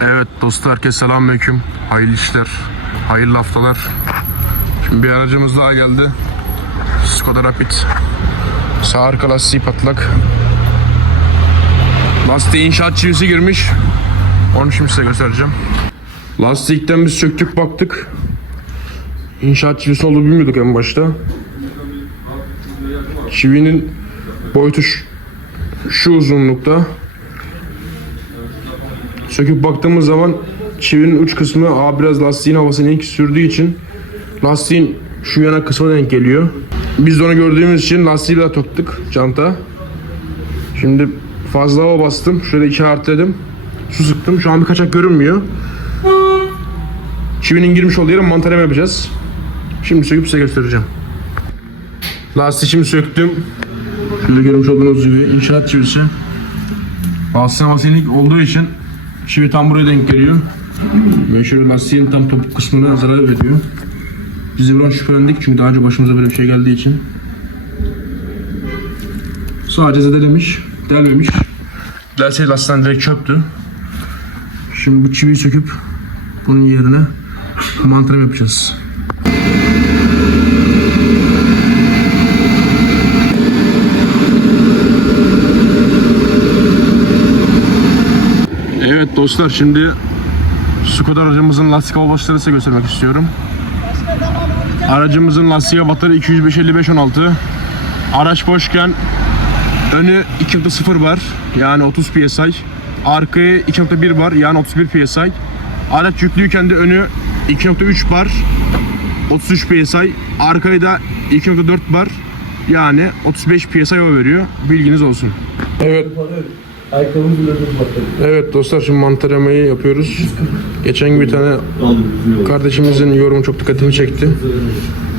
Evet dostlar herkese selamünaleyküm. Hayırlı işler, hayırlı haftalar. Şimdi bir aracımız daha geldi. Skoda Rapid. Sağ arka lastiği patlak. Lastiğe inşaat çivisi girmiş. Onu şimdi size göstereceğim. Lastikten biz söktük baktık. İnşaat çivisi olduğunu bilmiyorduk en başta. Çivinin boyutu şu, şu uzunlukta. Söküp baktığımız zaman çivinin uç kısmı A biraz lastiğin havasını ilk sürdüğü için lastiğin şu yana kısmına denk geliyor. Biz de onu gördüğümüz için lastiği de taktık canta. Şimdi fazla hava bastım. Şöyle iki artladım. Su sıktım. Şu an bir kaçak görünmüyor. Çivinin girmiş olduğu yere mantarem yapacağız. Şimdi söküp size göstereceğim. Lastiği şimdi söktüm. Şöyle görmüş olduğunuz gibi inşaat çivisi. Lastiğin havası inik olduğu için çivi tam buraya denk geliyor. Ve şöyle lastiğin tam topuk kısmına zarar veriyor. Biz de buradan şüphelendik çünkü daha önce başımıza böyle bir şey geldiği için. Sadece zedelemiş, delmemiş. Delseydi lastiğinden direkt çöptü. Şimdi bu çiviyi söküp bunun yerine mantarım yapacağız. Evet dostlar şimdi Skoda aracımızın lastik hava başlarını size göstermek istiyorum. Aracımızın lastik havaları 205-55-16. Araç boşken önü 2.0 var yani 30 psi. Arkaya 2.1 var yani 31 psi. Araç yüklüyken de önü 2.3 bar 33 psi. Arkayı da 2.4 bar yani 35 psi hava veriyor. Bilginiz olsun. Evet Evet dostlar şimdi mantarlamayı yapıyoruz. Geçen gün bir tane kardeşimizin yorumu çok dikkatimi çekti.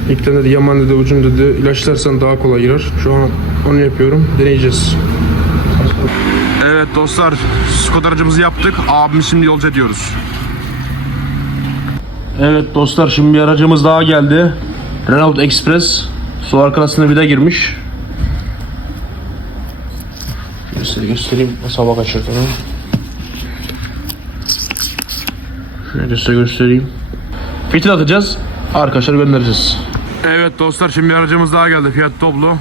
İlk tane dedi yaman dedi ucun dedi ilaçlarsan daha kolay girer. Şu an onu yapıyorum. Deneyeceğiz. Evet dostlar Skoda aracımızı yaptık. Abimiz şimdi yolcu ediyoruz. Evet dostlar şimdi bir aracımız daha geldi. Renault Express. Su arkasına vida girmiş. Şöyle size göstereyim hava kaçırdığını. Şöyle size göstereyim. Fitil atacağız. Arkadaşlar göndereceğiz. Evet dostlar şimdi aracımız daha geldi. Fiat Doblo.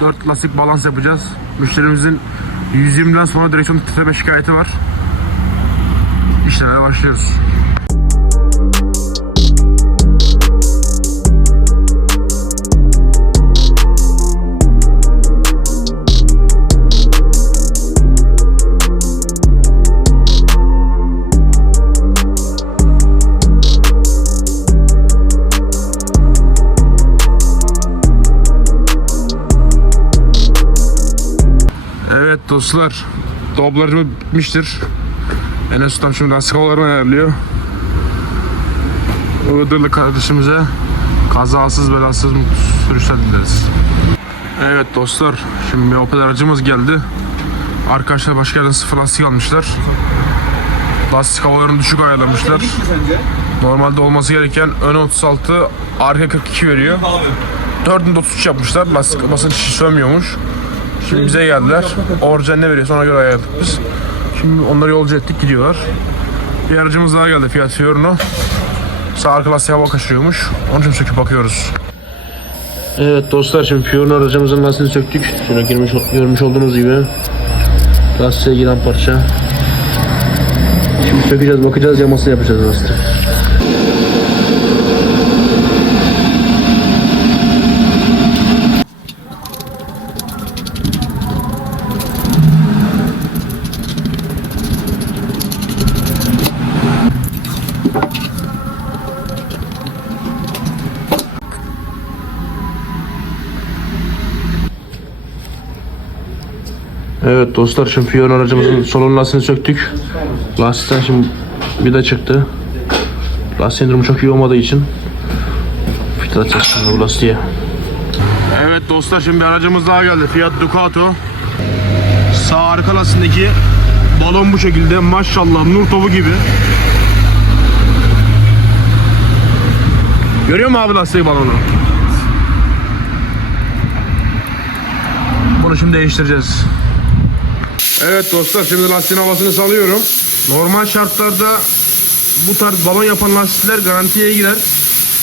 4 lastik balans yapacağız. Müşterimizin 120'den sonra direksiyon titreme şikayeti var. İşlemeye başlıyoruz. Evet dostlar, doblarımı bitmiştir. Enes Ustam şimdi lastik havalarını ayarlıyor. Iğdırlı kardeşimize kazasız belasız sürüşler dileriz. Evet dostlar, şimdi bir Opel aracımız geldi. Arkadaşlar başka yerden sıfır lastik almışlar. Lastik havalarını düşük ayarlamışlar. Normalde olması gereken ön 36, arka 42 veriyor. 4'ünde 33 yapmışlar. Lastik basınç hiç sönmüyormuş. Şimdi bize geldiler. Orijinal ne veriyorsa ona göre ayarladık biz. Şimdi onları yolcu ettik gidiyorlar. Bir aracımız daha geldi Fiat Fiorino. Sağ arka lastiği hava kaçırıyormuş. Onun için söküp bakıyoruz. Evet dostlar şimdi Fiorino aracımızın lastiğini söktük. Şuna girmiş, görmüş olduğunuz gibi. Lastiğe giren parça. Şimdi sökeceğiz bakacağız yamasını yapacağız lastiği. Evet dostlar şimdi Fiorino aracımızın solun lastiğini söktük. Lastikten şimdi bir de çıktı. Lastiğin durumu çok iyi olmadığı için fitil atacağız şimdi bu lastiğe. Evet dostlar şimdi bir aracımız daha geldi. Fiat Ducato. Sağ arka lastiğindeki balon bu şekilde maşallah nur topu gibi. Görüyor musun abi lastiği balonu? Bunu şimdi değiştireceğiz. Evet dostlar şimdi lastiğin havasını salıyorum. Normal şartlarda bu tarz balon yapan lastikler garantiye girer.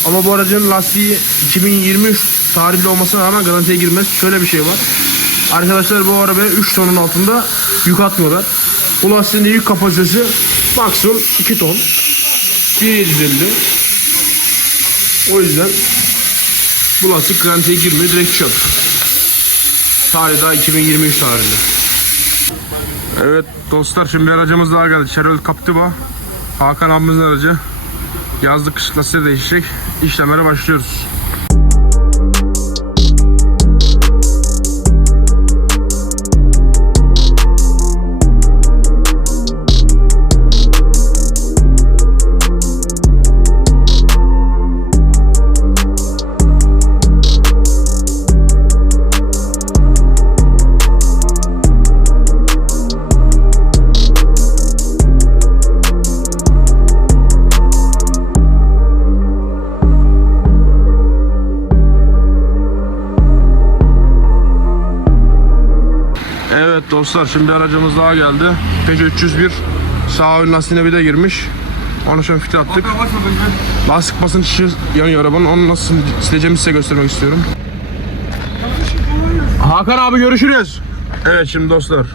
Ama bu aracın lastiği 2023 tarihli olmasına rağmen garantiye girmez. Şöyle bir şey var. Arkadaşlar bu arabaya 3 tonun altında yük atmıyorlar. Bu lastiğin yük kapasitesi maksimum 2 ton. 1.750. O yüzden bu lastik garantiye girmiyor. Direkt çöp. Tarih daha 2023 tarihli. Evet dostlar şimdi bir aracımız daha geldi. Chevrolet Captiva. Hakan abimizin aracı. Yazlık kışlık lastiği değişecek. İşlemlere başlıyoruz. Dostlar şimdi aracımız daha geldi. Peugeot 301 sağ ön lastiğine bir de girmiş. Onu şu an fitil attık. Lastik basıncı yanıyor arabanın. Onu nasıl sileceğimi size göstermek istiyorum. Hakan abi görüşürüz. Evet şimdi dostlar.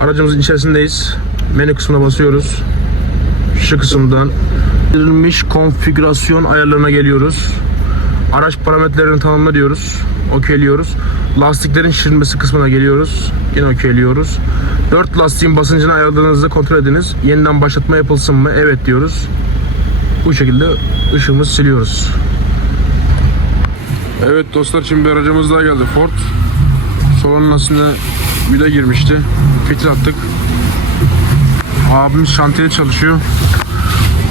Aracımızın içerisindeyiz. Menü kısmına basıyoruz. Şu kısımdan verilmiş konfigürasyon ayarlarına geliyoruz. Araç parametrelerini tamamla diyoruz. Okeyliyoruz. Lastiklerin şişirilmesi kısmına geliyoruz. Yine okeyliyoruz. 4 lastiğin basıncını ayarladığınızda kontrol ediniz. Yeniden başlatma yapılsın mı? Evet diyoruz. Bu şekilde ışığımızı siliyoruz. Evet dostlar şimdi bir aracımız daha geldi. Ford. Solanın aslında vida girmişti. Fitil attık. Abimiz şantiyede çalışıyor.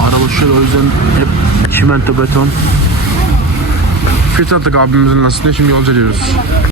Araba şöyle o yüzden hep çimento beton. Fit attık abimizin lastiğine şimdi yolcu ediyoruz.